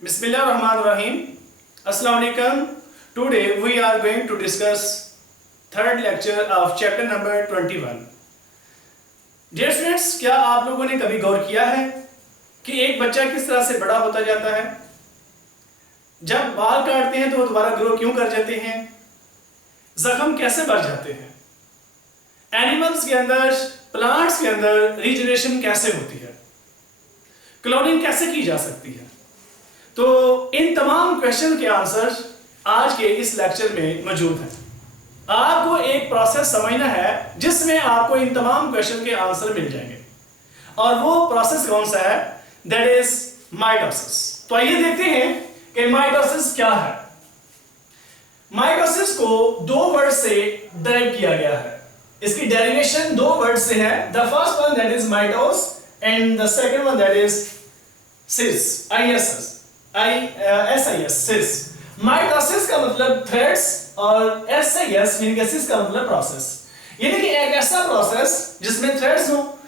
Bismillahirrahmanirrahim. Assalamu alaikum. Today we are going to discuss third lecture of chapter number 21. Dear students, क्या आप लोगों ने कभी गौर किया है कि एक बच्चा किस तरह से बड़ा होता जाता है? जब बाल काटते हैं तो वो दोबारा ग्रो क्यों कर जाते हैं? जख्म कैसे बढ़ जाते हैं? एनिमल्स के अंदर, प्लांट्स के अंदर रीजनरेशन कैसे होती है? क्लोनिंग कैसे की जा सकती है? तो इन तमाम क्वेश्चन के आंसर आज के इस लेक्चर में मौजूद हैं। आपको एक प्रोसेस समझना है जिसमें आपको इन तमाम क्वेश्चन के आंसर मिल जाएंगे, और वो प्रोसेस कौन सा है? That is mitosis. तो आइए देखते हैं कि माइटोसिस क्या है। माइटोसिस को दो वर्ड से डेराइव किया गया है। इसकी डेरिवेशन दो वर्ड से है। The first one that is mitos and the second one that is sis, ISIS, sis. Mitosis का मतलब थ्रेड्स और SIS यानी कि सिस का मतलब प्रोसेस, यानी कि एक ऐसा प्रोसेस जिसमें थ्रेड्स हो।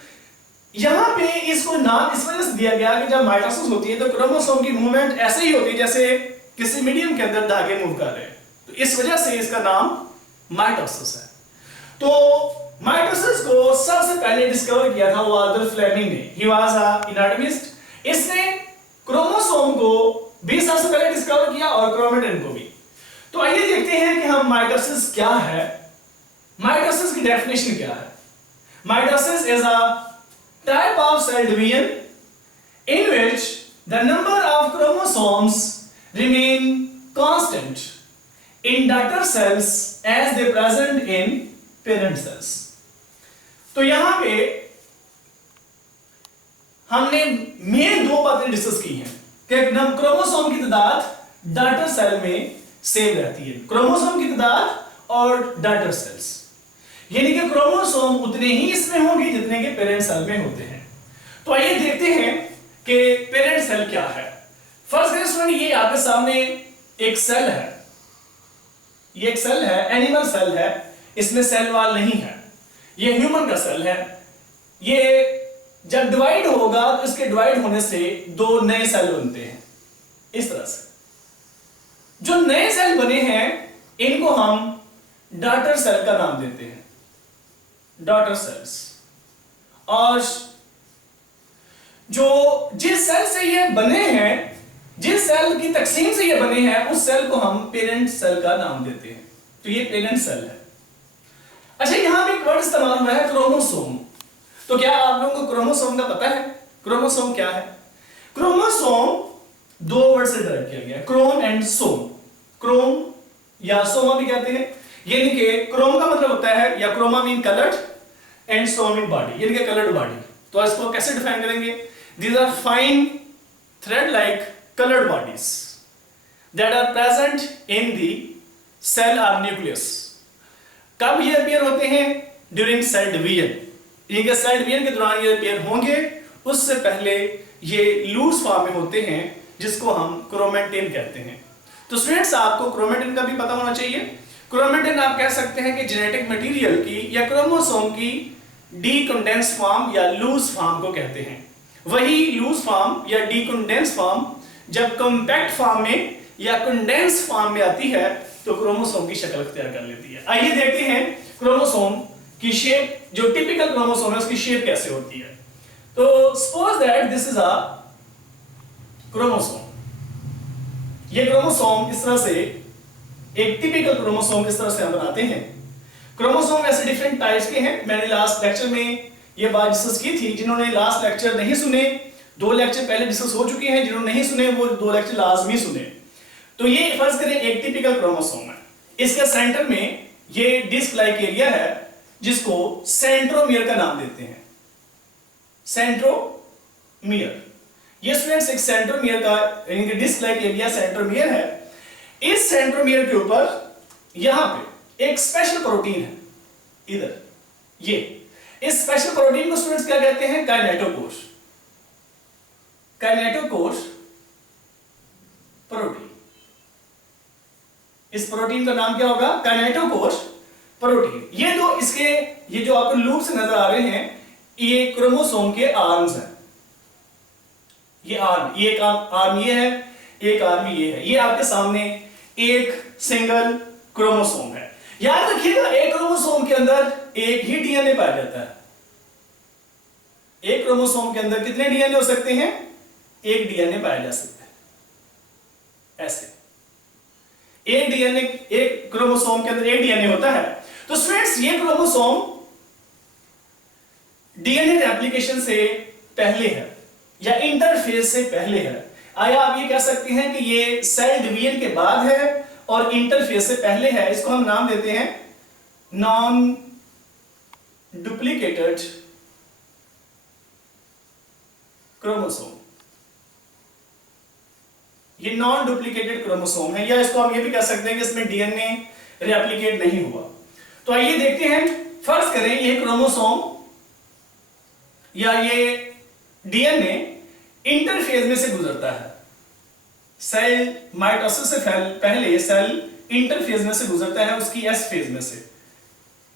यहां पे इसको नाम इस वजह से दिया गया कि जब माइटोसिस होती है तो क्रोमोसोम की मूवमेंट ऐसे ही होती है जैसे किसी मीडियम के अंदर धागे मूव कर रहे हैं, तो इस वजह से इसका नाम माइटोसिस है। तो माइटोसिस को सबसे पहले डिस्कवर किया था वाल्टर फ्लेमिंग ने। He was a anatomist. इसने क्रोमोसोम को भी सबसे पहले डिस्कवर किया और क्रोमेटिन को भी। तो आइए देखते हैं कि हम माइटोसिस क्या है, माइटोसिस की डेफिनेशन क्या है। Mitosis is a type of cell division in which the number of chromosomes remain constant in daughter cells as they present in parent cells. तो यहां पे हमने मेन दो बातें डिस्कस की हैं कि क्रोमोसोम की तादाद डॉटर सेल में सेम रहती है, क्रोमोसोम की तादाद और डॉटर सेल्स, यानी कि क्रोमोसोम उतने ही इसमें होंगे जितने के पेरेंट सेल में होते हैं। तो आइए देखते हैं कि पेरेंट सेल क्या है। फर्स्ट करें स्टूडेंट, ये आपके सामने एक सेल है, ये एक सेल है, एनिमल सेल है, इसमें सेल वॉल नहीं है। ये ह्यूमन का सेल है। ये जब डिवाइड होगा तो इसके डिवाइड होने से दो नए सेल बनते हैं इस तरह से। जो नए सेल बने हैं इनको हम डॉटर सेल का नाम देते हैं, डॉटर सेल्स। और जो जिस सेल से ये बने हैं, जिस सेल की तकसीम से ये बने हैं, उस सेल को हम पेरेंट सेल का नाम देते हैं। तो ये पेरेंट सेल है। अच्छा, यहां पे एक वर्ड इस्तेमाल हुआ है क्रोमोसोम। तो क्या आप लोगों को क्रोमोसोम का पता है? क्रोमोसोम क्या है? क्रोमोसोम दो वर्ड से डिराइव किया गया, क्रोम एंड सोम। क्रोम या सोमा भी कहते हैं, यानी कि क्रोम का मतलब होता है, या chroma mean coloured and soma mean body, यानी कि कलर्ड बॉडी। तो इसको कैसे डिफाइन करेंगे? These are fine thread like coloured bodies that are present in the cell और न्यूक्लियस। कब ये अपीयर होते हैं? During cell division. ये सेल डिवीजन के दौरान ये अपीयर होंगे, उससे पहले ये लूज फॉर्म में होते हैं जिसको हम क्रोमेटिन कहते हैं। तो स्टूडेंट्स, आपको क्रोमेटिन का भी पता होना चाहिए। क्रोमेटिन आप कह सकते हैं कि जेनेटिक मटेरियल की या क्रोमोसोम की डीकंडेंस फॉर्म या लूज फॉर्म को कहते हैं। वही लूज फॉर्म या डीकंडेंस फॉर्म जब कॉम्पैक्ट फॉर्म में या कंडेंस फॉर्म में आती है तो क्रोमोसोम की शक्ल अख्तियार कर लेती है। आइए देखते हैं क्रोमोसोम की शेप, जो टिपिकल क्रोमोसोम है उसकी शेप कैसे होती है। तो suppose that this is a chromosome. ये क्रोमोसोम इस तरह से, एक टिपिकल क्रोमोसोम किस तरह से हम बनाते हैं। क्रोमोसोम ऐसे डिफरेंट टाइप्स के हैं। मैंने लास्ट लेक्चर में ये बात डिस्कस की थी। जिन्होंने लास्ट लेक्चर नहीं सुने, दो लेक्चर पहले डिस्कस हो चुके हैं, जिन्होंने नहीं सुने वो दो लेक्चर लाजमी सुने। तो ये फर्ज करें एक टिपिकल क्रोमोसोम है। इसके सेंटर में ये डिस्क लाइक एरिया है जिसको सेंट्रोमियर का नाम देते हैं, सेंट्रोमियर। ये स्टूडेंट्स एक सेंट्रोमियर का यानी कि डिस्क लाइक एरिया सेंट्रोमियर है। इस सेंट्रोमियर के ऊपर यहां पे एक स्पेशल प्रोटीन है, इधर ये। इस स्पेशल प्रोटीन को स्टूडेंट्स क्या कहते हैं? काइनेटोकोर। Kinetochore protein. इस प्रोटीन का नाम क्या होगा? Kinetochore protein. ये दो इसके, ये जो आपको लूप से नजर आ रहे हैं, ये क्रोमोसोम के आर्म्स हैं। ये आर्म, ये एक आर्म ये है, एक आदमी ये है, ये आपके सामने एक सिंगल क्रोमोसोम है। याद रखिएगा एक क्रोमोसोम के अंदर एक ही डीएनए पाया जाता है। एक क्रोमोसोम के अंदर कितने डीएनए हो सकते हैं? एक डीएनए पाया जा सकता है। ऐसे एक डीएनए, एक क्रोमोसोम के अंदर एक डीएनए होता है। तो स्टूडेंट्स ये क्रोमोसोम डीएनए रेप्लिकेशन से पहले है या इंटरफेज से पहले है। आया आप ये कह सकते हैं कि ये सेल डिवीजन के बाद है और इंटरफेज से पहले है। इसको हम नाम देते हैं नॉन डुप्लीकेटेड क्रोमोसोम। ये नॉन डुप्लीकेटेड क्रोमोसोम है, या इसको हम ये भी कह सकते हैं कि इसमें डीएनए रेप्लिकेट नहीं हुआ। तो आइए देखते हैं, फर्ज करें ये क्रोमोसोम या ये डीएनए इंटरफेज में से गुजरता है। सेल माइटोसिस से पहले सेल इंटरफेज में से गुजरता है, उसकी एस फेज में से।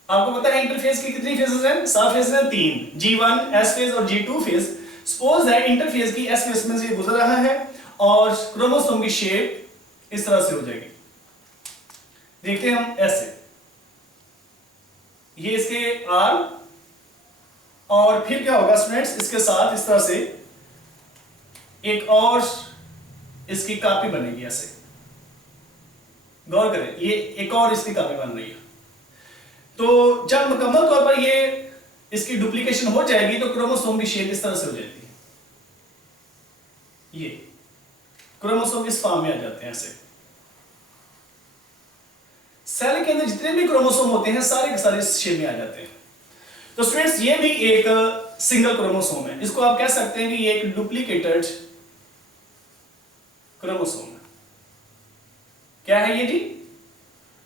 आपको पता है इंटरफेज की कितनी फेजेस हैं? सब फेजेस हैं 3, G1 एस फेज और G2 phase. Suppose that interphase की एस फेज में से गुजर रहा है और क्रोमोसोम की शेप इस तरह से हो जाएगी। देखते हैं हम ऐसे, ये इसके आर्म और फिर क्या होगा स्टूडेंट्स, इसके साथ इस तरह से एक और इसकी कॉपी बनेगी ऐसे। गौर करें, ये एक और इसकी कॉपी बन रही है। तो जब मुकम्मल तौर पर ये इसकी डुप्लीकेशन हो जाएगी तो क्रोमोसोम की शेप इस तरह से हो जाती है। ये क्रोमोसोम इस फॉर्म में आ जाते हैं ऐसे। सेल के अंदर जितने भी क्रोमोसोम होते हैं सारे के सारे इस शेप में आ जाते हैं। तो स्टूडेंट्स ये भी एक सिंगल क्रोमोसोम है। इसको आप कह सकते हैं कि ये एक डुप्लीकेटेड क्रोमोसोम है। क्या है ये जी?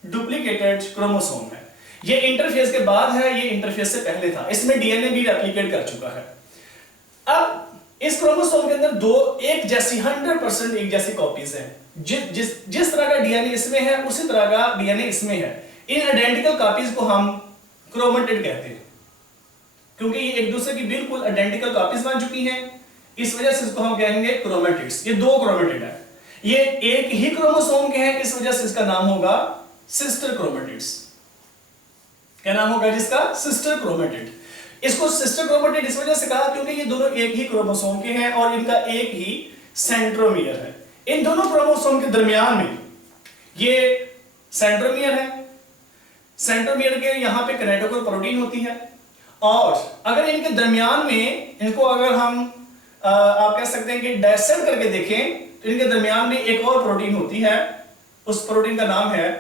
डुप्लीकेटेड क्रोमोसोम है। ये इंटरफेज के बाद है, ये इंटरफेज से पहले था। इसमें डीएनए भी रेप्लिकेट कर चुका है। अब इस क्रोमोसोम के अंदर दो एक जैसी 100% एक जैसी कॉपीज हैं। जिस तरह का डीएनए इसमें है उसी तरह का डीएनए इसमें है। इन आइडेंटिकल कॉपीज को हम क्रोमेटिड कहते हैं, क्योंकि ये एक दूसरे की बिल्कुल आइडेंटिकल कॉपीज बन चुकी हैं। इस वजह से इसको हम कहेंगे क्रोमेटिड्स। ये दो क्रोमेटिड है, ये एक ही क्रोमोसोम के हैं, इस वजह से इसका नाम होगा सिस्टर क्रोमेटिड्स। क्या नाम होगा जिसका? Sister chromatid. इसको सिस्टर क्रोमेटिड इस वजह से कहा क्योंकि ये दोनों एक ही क्रोमोसोम के हैं और इनका एक ही सेंट्रोमियर है। इन दोनों क्रोमोसोम के दरमियान में ये सेंट्रोमियर है। सेंट्रोमियर के यहां पे किनेटोकोर प्रोटीन होती है और अगर इनके दरमियान में इनको अगर हम आप कह सकते हैं कि डायसेक्ट करके देखें तो इनके दरमियान में एक और प्रोटीन होती है। उस प्रोटीन का नाम है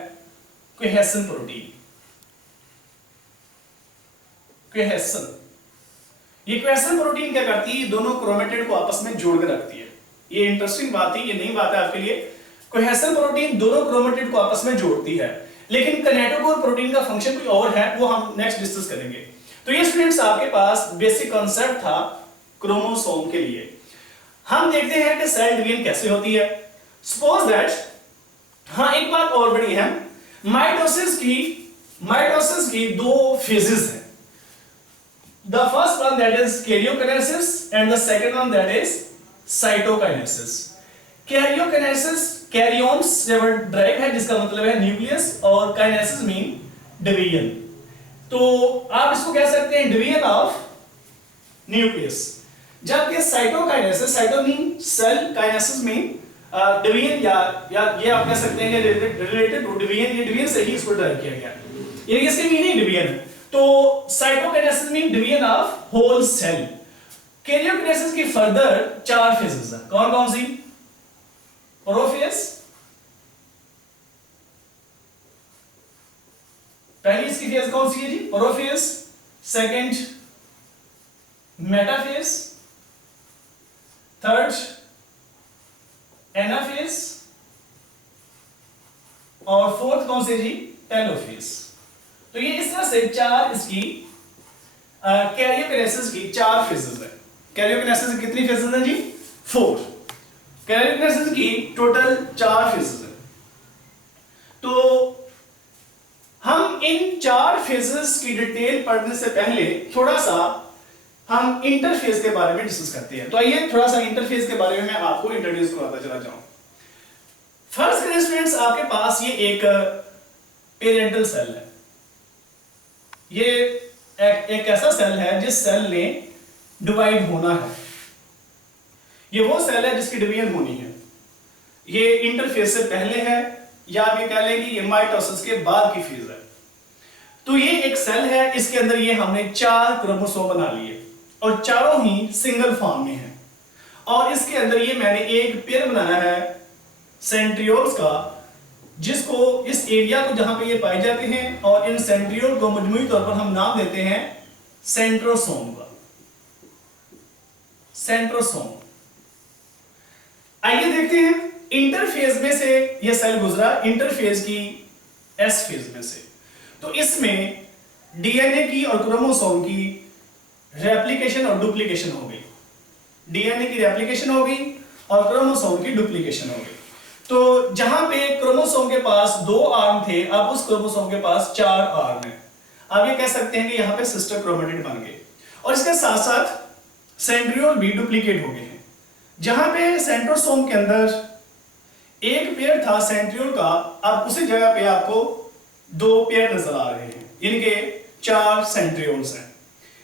कोहेसन प्रोटीन। कोहेसन, ये कोहेसन प्रोटीन क्या करती है? दोनों क्रोमेटिड को आपस में जोड़ कर रखती है। ये इंटरेस्टिंग बात है, ये नई बात है आपके लिए। कोहेसन प्रोटीन दोनों क्रोमेटिड को आपस में जोड़ती है, लेकिन किनेटोकोर प्रोटीन का फंक्शन कोई और है, वो हम नेक्स्ट डिस्कस करेंगे। तो ये स्टूडेंट्स आपके पास बेसिक कॉन्सेप्ट था क्रोमोसोम के लिए। हम देखते हैं कि सेल डिवीजन कैसे होती है। सपोज दैट, हाँ एक बात और बड़ी है, माइटोसिस की दो फेजेस हैं। The first one that is karyokinesis and the second one that is cytokinesis. Karyokinesis, karyons से वर्ड ड्राइव है जिसका मतलब है न्यूक्लियस और काइनेसिस मीन डिवीजन। तो आप इसको कह सकते हैं डिवीजन ऑफ न्यूक्लियस। जबकि cytokinesis, cyto mean cell, kinesis mean division या ये आप कह सकते हैं रिलेटेड टू डिवीजन। ये डिवीजन से ही इसको ड्राइव किया गया, ये इसके मीनिंग डिवीजन है। तो cytokinesis mean division of whole cell. Karyokinesis की फर्दर 4 फेजेस हैं। कौन कौन सी? प्रोफेज, पहली इसकी फेज कौन सी है जी? Prophase. Second metaphase, third anaphase और फोर्थ कौन से जी? टेलोफेज। तो ये इस तरह से 4 इसकी कैरियोकिनेसिस की 4 फेजेस है। कैरियोकिनेसिस की कितनी फेजेस हैं जी? 4। कैरियोकिनेसिस की टोटल 4 फेजेस है। तो हम इन 4 फेजेस की डिटेल पढ़ने से पहले थोड़ा सा हम इंटरफेज के बारे में डिस्कस करते हैं। तो आइए थोड़ा सा इंटरफेज के बारे में मैं आपको इंट्रोड्यूस करवाता चला जाऊं। करें स्टूडेंट्स, आपके पास ये एक पेरेंटल सेल है। ये एक ऐसा सेल है जिस सेल ने डिवाइड होना है। ये वो सेल है जिसकी डिवीजन होनी है। ये इंटरफेज से पहले है, या आप ये कह लें कि ये माइटोसिस के बाद की फेज है। तो ये एक सेल है, इसके अंदर ये हमने 4 क्रोमोसोम बना लिए और चारों ही सिंगल फॉर्म में है। और इसके अंदर ये मैंने एक पेयर बनाया है सेंट्रियोल्स का, जिसको इस एरिया को जहां पे ये पाए जाते हैं, और इन सेंट्रियोल को मजमूई तौर पर हम नाम देते हैं सेंट्रोसोम का। सेंट्रोसोम। आइए देखते हैं, इंटरफेज में से ये सेल गुजरा, इंटरफेज की एस फेज में से। तो इसमें डीएनए की और क्रोमोसोम की रेप्लिकेशन और डुप्लीकेशन हो गई। डीएनए की रेप्लिकेशन हो गई और क्रोमोसोम की डुप्लीकेशन हो गई। तो जहां पे क्रोमोसोम के पास 2 आर्म थे, अब उस क्रोमोसोम के पास 4 आर्म है। आप ये कह सकते हैं कि यहां पे सिस्टर क्रोमेटिड बन गए, और इसके साथ साथ सेंट्रियोल भी डुप्लीकेट हो गए हैं। जहां पे सेंट्रोसोम के अंदर एक पेयर था सेंट्रियोल का, अब उसी जगह पे आपको 2 पेयर नजर आ रहे हैं, यानी कि 4 सेंट्रियोल्स हैं।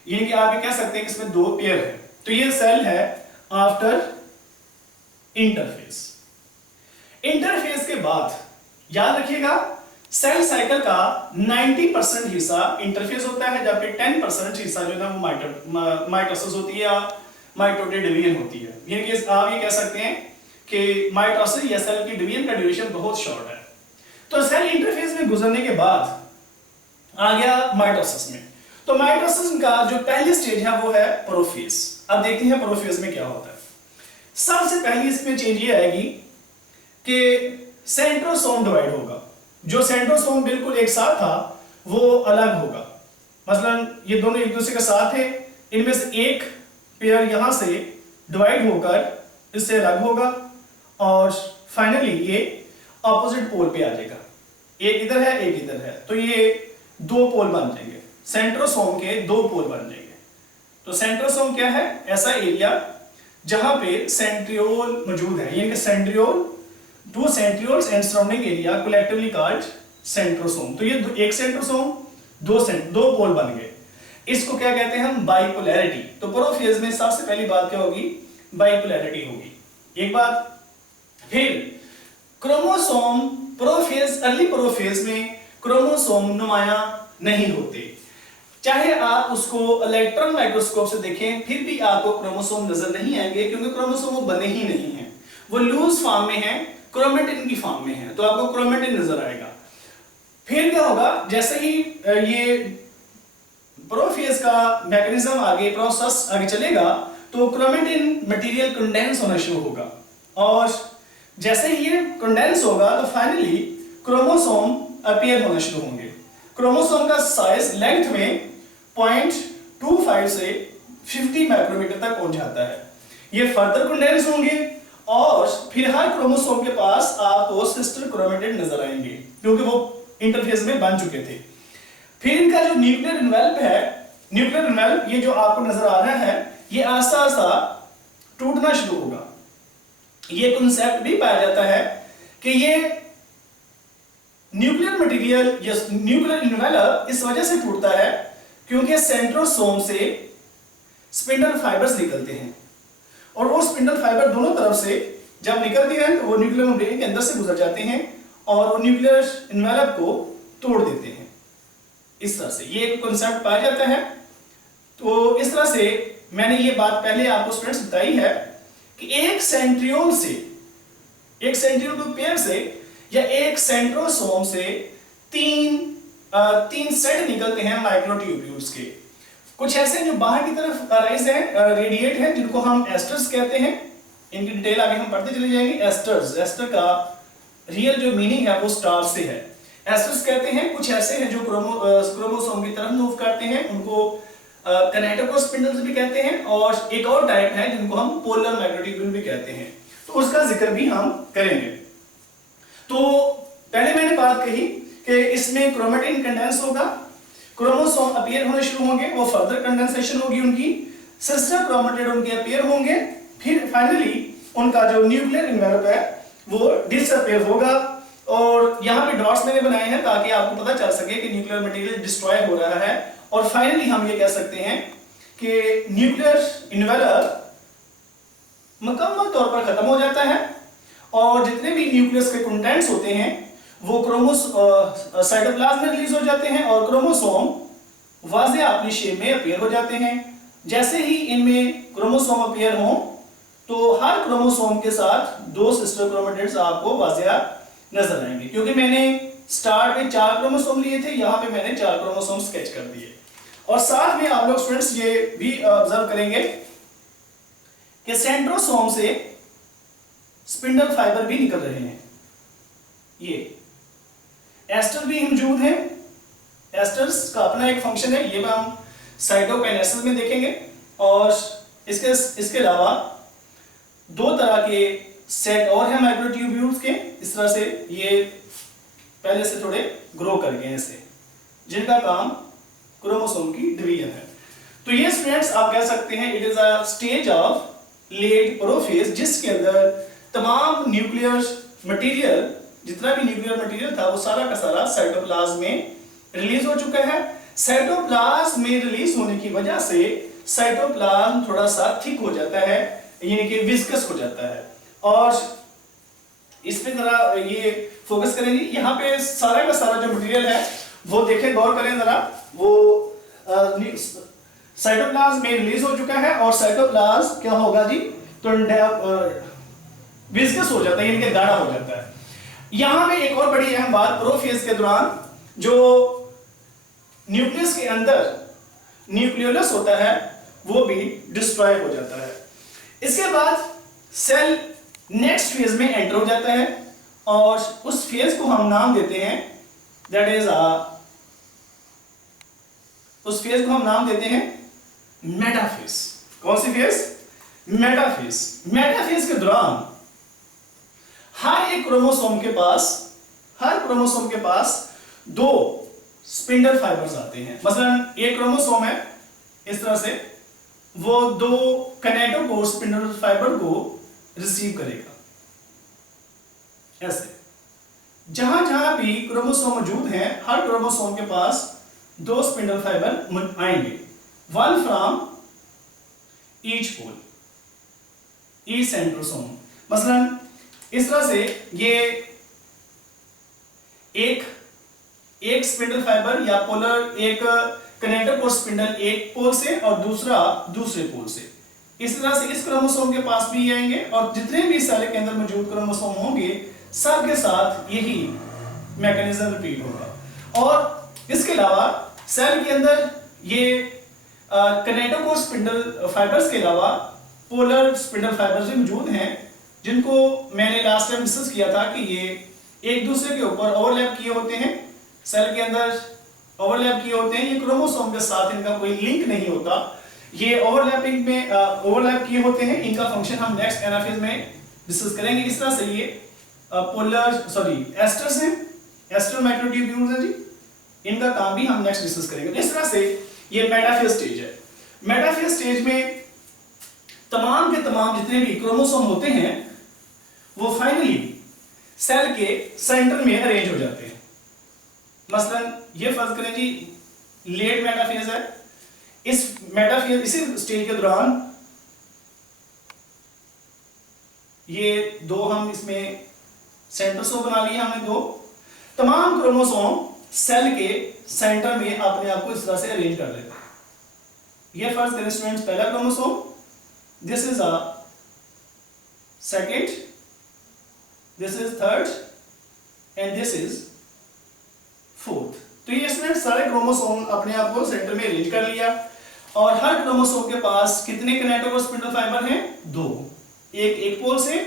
यानी कि आप ये कह सकते हैं कि इसमें 2 पेयर है। तो ये सेल है आफ्टर इंटरफेस। इंटरफेस के बाद याद रखिएगा, सेल साइकिल का 90% हिस्सा इंटरफेस होता है, जबकि 10% हिस्सा जो है वो माइटोसिस होती है या माइटोटिक डिवीजन होती है। यानी कि आप ये कह सकते हैं कि माइटोसिस या सेल की डिवीजन का ड्यूरेशन बहुत शॉर्ट है। तो सेल इंटरफेस में गुजरने के बाद आ गया माइटोसिस में। तो माइटोसिस का जो पहली स्टेज है वो है प्रोफेज। अब देखते हैं प्रोफेज में क्या होता है। सबसे पहली इसमें चेंज ये आएगी कि सेंट्रोसोम डिवाइड होगा। जो सेंट्रोसोम बिल्कुल एक साथ था वो अलग होगा। मसलन ये दोनों एक दूसरे के साथ है, इनमें से एक पेयर यहां से डिवाइड होकर इससे अलग होगा, और फाइनली ये ऑपोजिट पोल पे आ जाएगा। एक इधर है, एक इधर है, तो ये 2 पोल बन जाएंगे। सेंट्रोसोम के 2 पोल बन जाएंगे। तो सेंट्रोसोम क्या है? ऐसा एरिया जहां पे सेंट्रियोल मौजूद है, यानी कि centriole, 2 centrioles and surrounding area collectively called centrosome. तो ये एक सेंट्रोसोम, 2 पोल बन गए। इसको क्या कहते हैं हम? बाइपोलैरिटी। तो प्रोफेज में सबसे पहली बात क्या होगी? बाइपोलैरिटी होगी। एक बात। फिर क्रोमोसोम प्रोफेज, अर्ली प्रोफेज में क्रोमोसोम नुमाया नहीं होते। चाहे आप उसको इलेक्ट्रॉन माइक्रोस्कोप से देखें, फिर भी आपको क्रोमोसोम नजर नहीं आएंगे, क्योंकि क्रोमोसोम वो बने ही नहीं है, वो लूज फॉर्म में है, क्रोमेटिन की फॉर्म में है। तो आपको क्रोमेटिन नजर आएगा। फिर क्या होगा? जैसे ही ये प्रोफेज का मैकेनिज्म आगे, प्रोसेस आगे चलेगा, तो क्रोमेटिन मटेरियल कंडेंस होना शुरू होगा, और जैसे ही ये कंडेंस होगा तो फाइनली क्रोमोसोम अपीयर होना शुरू होंगे। क्रोमोसोम का साइज लेंथ में 0.25 से 50 माइक्रोमीटर तक पहुंच जाता है। ये फर्दर कंडेंस होंगे, और फिर हर क्रोमोसोम के पास आपको सिस्टर क्रोमेटिड नजर आएंगे, क्योंकि वो इंटरफेस में बन चुके थे। फिर इनका जो न्यूक्लियर इन्वेल्प है, न्यूक्लियर इन्वेल्प ये जो आपको नजर आ रहा है, ये आस्ता आस्ता टूटना शुरू होगा। ये कॉन्सेप्ट भी पाया जाता है कि ये न्यूक्लियर मटेरियल या न्यूक्लियर इन्वेलप इस वजह से टूटता है क्योंकि सेंट्रोसोम से स्पिंडल फाइबर्स निकलते हैं, और वो स्पिंडल फाइबर दोनों तरफ से जब निकलती हैं तो वो न्यूक्लियर मेम्ब्रेन के अंदर से गुजर जाते हैं और वो न्यूक्लियर इन्वेलप को तोड़ देते हैं। इस तरह से ये एक कॉन्सेप्ट पाया जाता है। तो इस तरह से मैंने ये बात पहले आपको स्टूडेंट्स बताई है कि एक सेंट्रियोल से, एक सेंट्रियोल के पेयर से या एक सेंट्रोसोम से तीन सेट निकलते हैं माइक्रोट्यूब्यूल्स के। कुछ ऐसे जो बाहर की तरफ राइज हैं, रेडिएट हैं, जिनको हम एस्टर्स कहते हैं। इनकी डिटेल आगे हम पढ़ते चले जाएंगे। एस्टर्स, एस्टर का रियल जो मीनिंग है वो स्टार से है। एस्टर्स कहते हैं। कुछ ऐसे हैं जो क्रोमोसोम की तरफ मूव करते हैं, उनको कैनेटोकोस्पिंडल्स भी कहते हैं, और एक और टाइप है जिनको हम पोलर माइक्रोट्यूब्यूल भी कहते हैं। तो उसका जिक्र भी हम करेंगे। तो पहले मैंने बात कही कि इसमें क्रोमेटिन कंडेंस होगा, क्रोमोसोम अपीयर होने शुरू होंगे, वो फर्दर कंडेंसेशन होगी उनकी, सिस्टर क्रोमेटिड उनके अपीयर होंगे, फिर फाइनली उनका जो न्यूक्लियर इन्वेलप है वो डिसअपीयर होगा, और यहाँ पे डॉट्स मैंने बनाए हैं ताकि आपको पता चल सके कि न्यूक्लियर मटेरियल डिस्ट्रॉय हो रहा है। और फाइनली हम ये कह सकते हैं कि न्यूक्लियर इन्वेलप मुकम्मल तौर पर खत्म हो जाता है और जितने भी न्यूक्लियस के कंटेंट्स होते हैं वो साइटोप्लाज्म में रिलीज हो जाते हैं और क्रोमोसोम वाज़ेह अपनी शेप में अपीयर हो जाते हैं। जैसे ही इनमें क्रोमोसोम अपीयर हों तो हर क्रोमोसोम के साथ 2 सिस्टर क्रोमेटिड्स आपको वाज़ेह नजर आएंगे। क्योंकि मैंने स्टार्ट में 4 क्रोमोसोम लिए थे, यहाँ पे मैंने 4 क्रोमोसोम स्केच कर दिए। और साथ में आप लोग स्टूडेंट्स ये भी ऑब्जर्व करेंगे कि सेंट्रोसोम से स्पिंडल फाइबर भी निकल रहे हैं। ये एस्टर भी मौजूद है, एस्टर्स का अपना एक फंक्शन है, ये हम साइटोकाइनेसिस में देखेंगे। और इसके अलावा 2 तरह के सेट और हैं माइक्रोट्यूब्यूल्स के, इस तरह से ये पहले से थोड़े ग्रो कर गए हैं ऐसे, जिनका काम क्रोमोसोम की डिवीजन है। तो ये स्टूडेंट्स आप कह सकते हैं it is a stage of late prophase, जिसके अंदर तमाम न्यूक्लियर मटेरियल, जितना भी न्यूक्लियर मटेरियल था वो सारा का सारा साइटोप्लाज्म में रिलीज हो चुका है। साइटोप्लाज्म में रिलीज होने की वजह से साइटोप्लाज्म थोड़ा सा थिक हो जाता है, यानी कि विस्कस हो जाता है। और इस पे जरा ये फोकस करेंगे, यहाँ पे सारा का सारा जो मटेरियल है वो देखें, गौर करें जरा, वो साइटोप्लाज्म में रिलीज हो चुका है और साइटोप्लाज्म क्या होगा जी, तो विस्कस हो जाता है, यानी कि गाढ़ा हो जाता है। यहां पे एक और बड़ी अहम बात, प्रोफेज के दौरान जो न्यूक्लियस के अंदर न्यूक्लियोलस होता है वो भी डिस्ट्रॉय हो जाता है। इसके बाद सेल नेक्स्ट फेज में एंटर हो जाता है और उस फेज को हम नाम देते हैं, दैट इज उस फेज को हम नाम देते हैं मेटाफेज। कौन सी फेज? मेटाफेज। मेटाफेज के दौरान हर क्रोमोसोम के पास 2 स्पिंडल फाइबर्स आते हैं। मसलन एक क्रोमोसोम है इस तरह से, वो 2 कैनेटोकोर स्पिंडल फाइबर को रिसीव करेगा ऐसे। जहां जहां भी क्रोमोसोम मौजूद हैं, हर क्रोमोसोम के पास 2 स्पिंडल फाइबर आएंगे, 1 from each pole, each centrosome. मसलन इस तरह से ये एक स्पिंडल फाइबर या पोलर, एक कनेक्टर स्पिंडल एक पोल से और दूसरा दूसरे पोल से, इस तरह से इस क्रोमोसोम के पास भी आएंगे और जितने भी सेल के अंदर मौजूद क्रोमोसोम होंगे सब के साथ यही मैकेनिज्म रिपीट होगा। और इसके अलावा सेल के अंदर ये कनेक्टर स्पिंडल फाइबर्स के अलावा पोलर स्पिंडल फाइबर्स भी मौजूद हैं, जिनको मैंने लास्ट टाइम डिस्कस किया था कि ये एक दूसरे के ऊपर ओवरलैप किए होते हैं, सेल के अंदर ओवरलैप किए होते हैं। ये क्रोमोसोम के साथ इनका कोई लिंक नहीं होता, ये ओवरलैपिंग में ओवरलैप किए होते हैं। इनका फंक्शन हम नेक्स्ट एनाफेज में डिस्कस करेंगे। इस तरह से ये एस्टर्स हैं, एस्टर माइक्रोट्यूब्यूल्स हैं जी, इनका काम भी हम नेक्स्ट डिस्कस करेंगे। इस तरह से ये मेटाफेज स्टेज है। मेटाफेज स्टेज में तमाम के तमाम जितने भी क्रोमोसोम होते हैं वो फाइनली सेल के सेंटर में अरेंज हो जाते हैं। मसलन ये फर्ज करें जी लेट मेटाफेज है, इस मेटाफेज इसी स्टेज के दौरान ये 2 हम इसमें सेंट्रोसोम बना लिए हमने 2, तमाम क्रोमोसोम सेल के सेंटर में अपने आप को इस तरह से अरेंज कर लेते हैं। ये फर्ज करें स्टूडेंट्स, पहला chromosome, this is a second, this is third and this is fourth. तो ये स्टूडेंट सारे क्रोमोसोम अपने आप को सेंटर में अरेंज कर लिया और हर क्रोमोसोम के पास कितने किनेटो स्पिंडल फाइबर हैं? 2, एक पोल से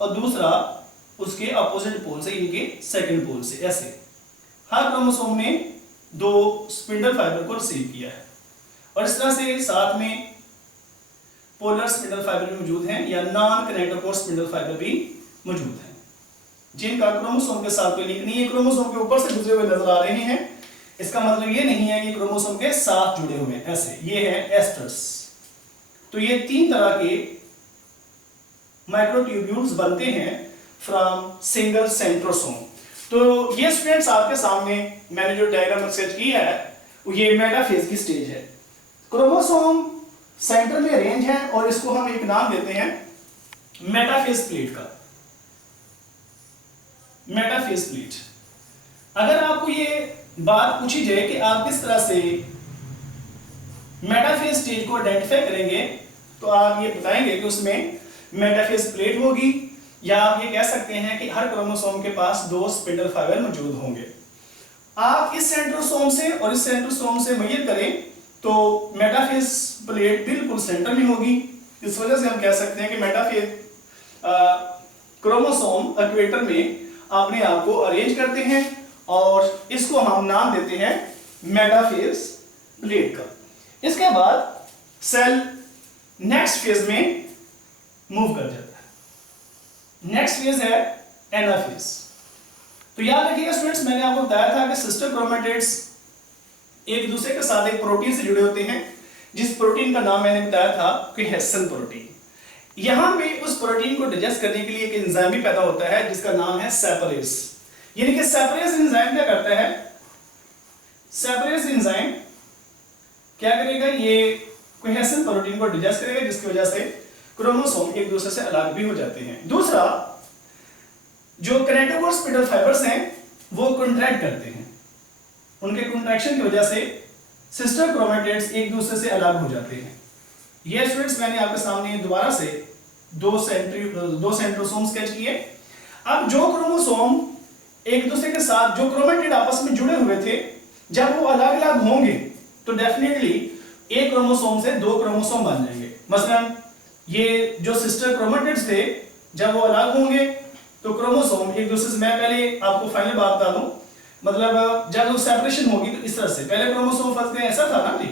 और दूसरा उसके अपोजिट पोल से, इनके सेकंड पोल से। ऐसे हर क्रोमोसोम ने 2 स्पिंडल फाइबर को रिसीव किया है और इस तरह से साथ में पोलर स्पिंडल फाइबर भी मौजूद हैं या नॉन किनेटोकोर स्पिंडल फाइबर भी मौजूद हैं, जिनका क्रोमोसोम के साथ कोई लिंक नहीं है, क्रोमोसोम के ऊपर से गुजरे हुए नजर आ रहे हैं। इसका मतलब ये नहीं है कि क्रोमोसोम के साथ जुड़े हुए हैं। ऐसे ये है एस्टर्स। तो ये 3 तरह के माइक्रोट्यूब्यूल्स बनते हैं फ्रॉम सिंगल सेंट्रोसोम। तो ये स्टूडेंट्स आपके सामने मैंने जो डायग्राम स्केच की है ये मेटाफेज की स्टेज है। क्रोमोसोम सेंटर में अरेंज है और इसको हम एक नाम देते हैं मेटाफेज प्लेट का, मेटाफेज प्लेट। अगर आपको ये बात पूछी जाए कि आप किस तरह से मेटाफेज स्टेज को आइडेंटिफाई करेंगे, तो आप ये बताएंगे कि उसमें मेटाफेज प्लेट होगी, या आप ये कह सकते हैं कि हर क्रोमोसोम के पास 2 स्पिंडल फाइबर मौजूद होंगे। आप इस सेंट्रोसोम से और इस सेंट्रोसोम से मैच करें तो मेटाफेज प्लेट बिल्कुल सेंटर में होगी। इस वजह से हम कह सकते हैं कि मेटाफेज क्रोमोसोम इक्वेटर में अपने आप को अरेंज करते हैं और इसको हम नाम देते हैं मेटाफेज प्लेट का। इसके बाद सेल नेक्स्ट फेज में मूव कर जाता है। नेक्स्ट फेज है एनाफेज। तो याद रखिएगा स्टूडेंट्स, मैंने आपको बताया था कि सिस्टर क्रोमेटिड्स एक दूसरे के साथ एक प्रोटीन से जुड़े होते हैं, जिस प्रोटीन का नाम मैंने बताया था कि हेसन प्रोटीन। यहां पे उस प्रोटीन को डाइजेस्ट करने के लिए एक एंजाइम भी पैदा होता है जिसका नाम है सेपरेज। यानी कि सेपरेज एंजाइम क्या करता है, सेपरेज एंजाइम क्या करेगा, ये कोहेसन प्रोटीन को डाइजेस्ट करेगा, जिसकी वजह से क्रोमोसोम एक दूसरे से अलग भी हो जाते हैं। दूसरा, जो किनेटोकोर स्पिंडल फाइबर्स हैं वो कॉन्ट्रैक्ट करते हैं, उनके कॉन्ट्रैक्शन की वजह से सिस्टर क्रोमेटिड्स एक दूसरे से अलग हो जाते हैं। ये स्टूडेंट्स मैंने आपके सामने दोबारा से दो सेंट्रोसोम स्केच किए। अब जो क्रोमोसोम एक दूसरे के साथ, जो क्रोमेटिड आपस में जुड़े हुए थे, जब वो अलग अलग होंगे तो डेफिनेटली एक क्रोमोसोम से 2 क्रोमोसोम बन जाएंगे। मसलन ये जो सिस्टर क्रोमेटिड्स थे, जब वो अलग होंगे तो क्रोमोसोम एक दूसरे से, मैं पहले आपको फाइनल बात बता दूं, मतलब जब वो सेपरेशन होगी तो इस तरह से, पहले क्रोमोसोम फंस गए ऐसा था ना जी,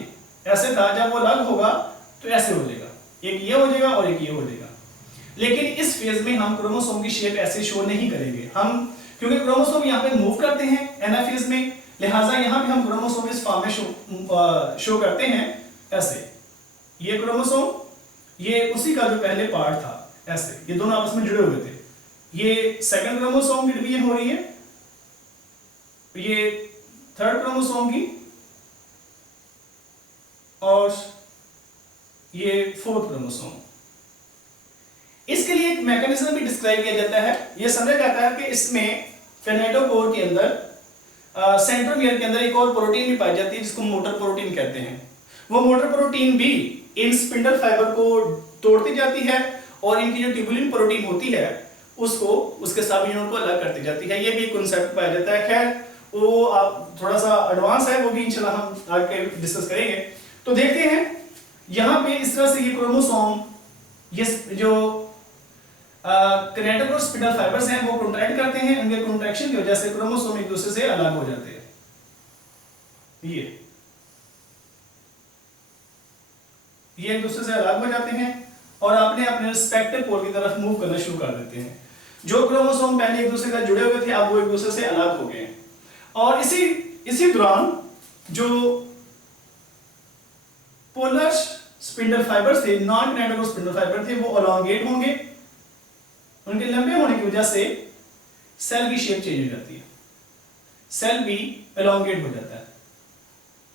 ऐसे था, जब वो अलग होगा तो ऐसे हो जाएगा, एक ये हो जाएगा और एक ये हो जाएगा। लेकिन इस फेज में हम क्रोमोसोम की शेप ऐसे शो नहीं करेंगे हम, क्योंकि क्रोमोसोम यहाँ पे मूव करते हैं एनाफेज में, लिहाजा यहाँ पे हम क्रोमोसोम इस फॉर्म में शो करते हैं ऐसे। ये क्रोमोसोम, ये उसी का जो पहले पार्ट था, ऐसे ये दोनों आपस में जुड़े हुए थे। ये सेकंड क्रोमोसोम की डिवीजन हो रही है, ये थर्ड क्रोमोसोम की, और ये फोर्थ क्रोमोसोम। इसके लिए एक मैकेनिज्म भी डिस्क्राइब किया जाता है। यह समझा जाता है कि इसमें किनेटोकोर के अंदर, सेंट्रोमियर के अंदर एक और प्रोटीन भी पाई जाती है जिसको मोटर प्रोटीन कहते हैं। वो मोटर प्रोटीन भी इन स्पिंडल फाइबर को तोड़ती जाती है और इनकी जो ट्यूबुलिन प्रोटीन होती है उसको, उसके सब यूनिट को अलग करती जाती है। ये भी कॉन्सेप्ट पाया जाता है। खैर वो आप थोड़ा सा एडवांस है, वो भी इंशाल्लाह हम आगे डिस्कस करेंगे। तो देखते हैं यहाँ पे इस तरह से ये क्रोमोसोम, ये जो किनेटोकोर स्पिंडल फाइबर्स हैं वो कॉन्ट्रैक्ट करते हैं, उनके कॉन्ट्रैक्शन की वजह से क्रोमोसोम एक दूसरे से अलग हो जाते हैं। ये एक दूसरे से अलग हो जाते हैं और अपने अपने रिस्पेक्टिव पोल की तरफ मूव करना शुरू कर देते हैं। जो क्रोमोसोम पहले एक दूसरे का जुड़े हुए थे, अब वो एक दूसरे से अलग हो गए। और इसी दौरान जो पोलर स्पिंडल फाइबर्स थे, नॉन किनेटोकोर स्पिंडल फाइबर थे, वो एलोंगेट होंगे। उनके लंबे होने की वजह से सेल की शेप चेंज हो जाती है, सेल भी एलोंगेट हो जाता है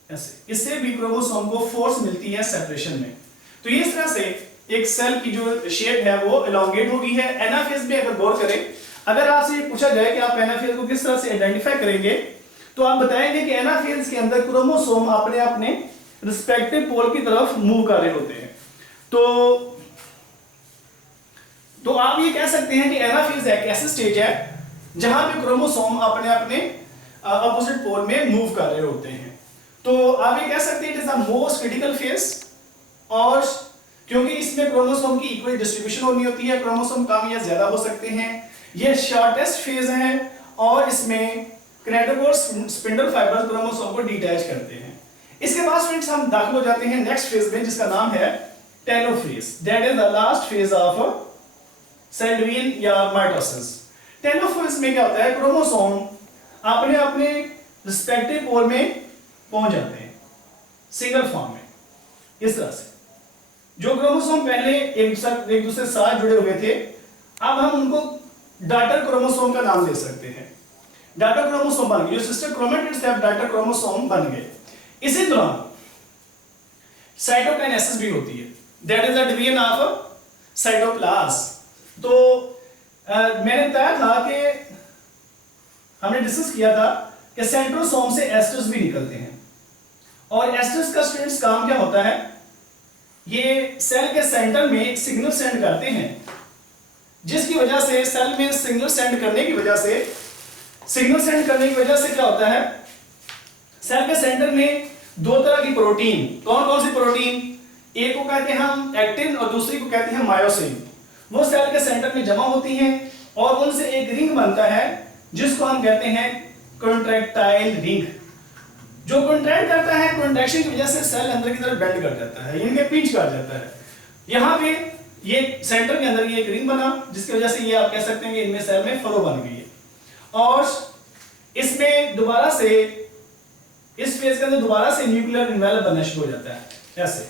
ऐसे। इससे भी क्रोमोसोम को फोर्स मिलती है सेपरेशन में। तो इस तरह से एक सेल की जो शेप है वो एलोंगेट हो गई है। एनाफेज में अगर गौर करें, अगर आपसे पूछा जाए कि आप एनाफेज को किस तरह से आइडेंटिफाई करेंगे, तो आप बताएंगे कि एनाफेज के अंदर क्रोमोसोम अपने अपने रिस्पेक्टिव पोल की तरफ मूव कर रहे होते हैं। तो आप ये कह सकते हैं कि एनाफेज एक ऐसी स्टेज है जहां पे क्रोमोसोम अपने अपने अपोजिट पोल में मूव कर रहे होते हैं। तो आप ये कह सकते हैं it is the most critical phase, और क्योंकि इसमें क्रोमोसोम की इक्वल डिस्ट्रीब्यूशन होनी होती है, क्रोमोसोम कम या ज्यादा हो सकते हैं। ये शॉर्टेस्ट फेज है और इसमें किनेटोकोर स्पिंडल फाइबर क्रोमोसोम को डिटैच करते हैं। इसके बाद फ्रेंड्स हम दाखिल हो जाते हैं नेक्स्ट फेज में, जिसका नाम है telophase. That is the last phase of cell division या माइटोसिस। टेलोफेज में क्या होता है, क्रोमोसोम अपने अपने रिस्पेक्टिव पोल में पहुंच जाते हैं सिंगल फॉर्म में। इस तरह से जो क्रोमोसोम पहले एक दूसरे साथ जुड़े हुए थे, अब हम उनको डॉटर क्रोमोसोम का नाम दे सकते हैं। डाटा क्रोमोसोम बन गए, जो सिस्टर क्रोमेटिड्स थे अब डाटा क्रोमोसोम बन गए। इसी दौरान साइटोकाइनेसिस भी होती है, that is the division of cytoplasm. तो मैंने बताया था कि हमने डिस्कस किया था कि सेंट्रोसोम से एस्टर्स भी निकलते हैं, और एस्टर्स का स्टूडेंट्स काम क्या होता है, ये सेल के सेंटर में सिग्नल सेंड करते हैं, जिसकी वजह से सेल में सिग्नल सेंड करने की वजह से क्या होता है, सेल के सेंटर में दो तरह की प्रोटीन, कौन कौन सी प्रोटीन, एक को कहते हैं हम एक्टिन और दूसरी को कहते हैं मायोसिन, वो सेल के सेंटर में जमा होती हैं और उनसे एक रिंग बनता है जिसको हम कहते हैं कॉन्ट्रैक्टाइल रिंग। जो कॉन्ट्रैक्ट करता है, कॉन्ट्रैक्शन की वजह से सेल अंदर की तरफ बेंड कर जाता है, यानी कि पिंच कर जाता है। यहाँ पे ये सेंटर के अंदर ये एक रिंग बना, जिसकी वजह से ये आप कह सकते हैं कि इनमें सेल में फ्लो बन गई है, और इसमें दोबारा से इस फेज के अंदर दोबारा से न्यूक्लियर इन्वेलप बनना शुरू हो जाता है ऐसे।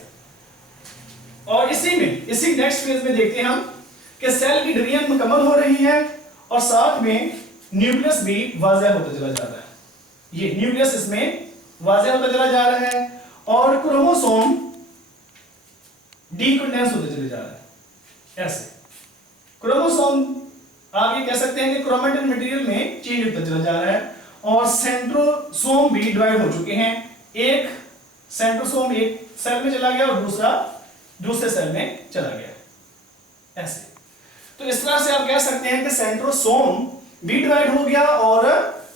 और इसी नेक्स्ट फेज में देखते हैं हम कि सेल की डिवीजन मुकम्मल हो रही है और साथ में न्यूक्लियस भी वाज़ेह होता चला जा रहा है, ये न्यूक्लियस इसमें वाज़ेह होता चला जा रहा है और क्रोमोसोम डीकंडेंस होते चले जा रहा है ऐसे। क्रोमोसोम आप ये कह सकते हैं कि क्रोमेटिन मटेरियल में चेंज होता चला जा रहा है और सेंट्रोसोम भी डिवाइड हो चुके हैं, एक सेंट्रोसोम एक सेल में चला गया और दूसरा दूसरे सेल में चला गया ऐसे। तो इस तरह से आप कह सकते हैं कि सेंट्रोसोम भी डिवाइड हो गया और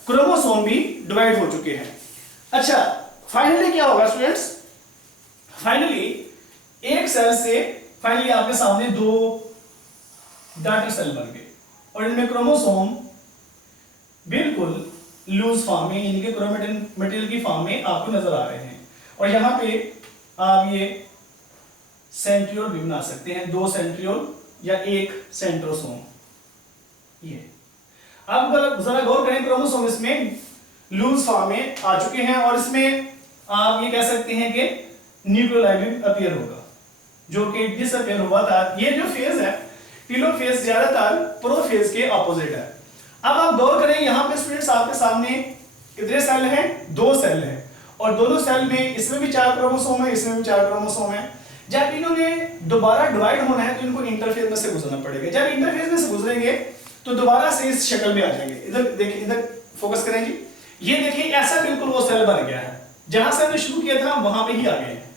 क्रोमोसोम भी डिवाइड हो चुके हैं। अच्छा, फाइनली क्या होगा स्टूडेंट्स, फाइनली एक सेल से फाइनली आपके सामने दो डॉटर सेल बन गए और इनमें क्रोमोसोम बिल्कुल लूज फॉर्म में, यानी कि क्रोमेटिन मटेरियल की फॉर्म में आपको नजर आ रहे हैं। और यहां पे आप ये सेंट्रियोल भी बना सकते हैं, दो सेंट्रियोल या एक सेंट्रोसोम। ये अब जरा गौर करें, क्रोमोसोम इसमें लूज फॉर्म में आ चुके हैं और इसमें आप ये कह सकते हैं कि न्यूक्लियोटाइड अपीयर होगा, जो कि डिसअपीयर हुआ था। ये जो फेज है टेलोफेज ज्यादातर प्रोफेज के ऑपोजिट है। अब आप गौर करें, यहाँ पे स्टूडेंट्स आपके सामने कितने सेल हैं, दो सेल हैं और दोनों सेल में इसमें भी 4 क्रोमोसोम है, इसमें भी 4 क्रोमोसोम है। जब इन्होंने दोबारा डिवाइड होना है तो इनको इंटरफेज में से गुजरना पड़ेगा। जब इंटरफेज में से गुजरेंगे तो दोबारा से इस शक्ल में आ जाएंगे। इधर देखिए, इधर फोकस करेंगे, ये देखिए ऐसा बिल्कुल वो सेल बन गया है, जहां से हमने शुरू किया था वहां पे ही आ गए हैं।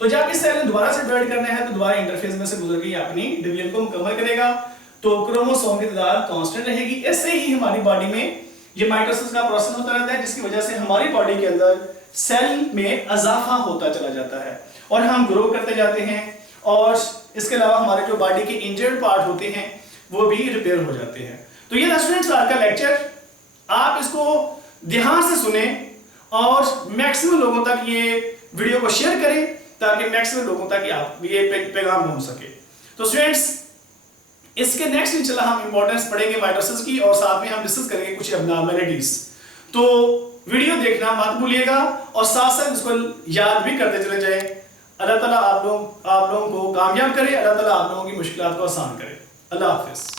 तो जब इस सेल ने दोबारा से डिवाइड करना है तो दोबारा इंटरफेज में से गुजर के अपनी डिवीजन को मुकम्मल करेगा, तो क्रोमोसोम की तादाद कांस्टेंट रहेगी। ऐसे ही हमारी बॉडी में ये माइटोसिस का प्रोसेस होता रहता है, जिसकी वजह से हमारी बॉडी के अंदर सेल में इजाफा होता चला जाता है और हम ग्रो करते जाते हैं, और इसके अलावा हमारे जो बॉडी के इंजर्ड पार्ट होते हैं वो भी रिपेयर हो जाते हैं। तो ये स्टूडेंट्स आज का लेक्चर, आप इसको ध्यान से सुने और मैक्सिमम लोगों तक ये वीडियो को शेयर करें ताकि मैक्सिमम लोगों तक आप ये पैगाम पहुंच सके। तो स्टूडेंट्स, इसके नेक्स्ट इंशाल्लाह हम इंपॉर्टेंस पढ़ेंगे माइटोसिस की और साथ में हम डिस्कस करेंगे कुछ एब्नॉर्मैलिटीज। तो वीडियो देखना मत भूलिएगा और साथ साथ इसको याद भी करते चले जाएं। अल्लाह ताला आप लोगों को कामयाब करे, अल्लाह ताला आप लोगों की मुश्किलात को आसान करे। अल्लाह हाफिज।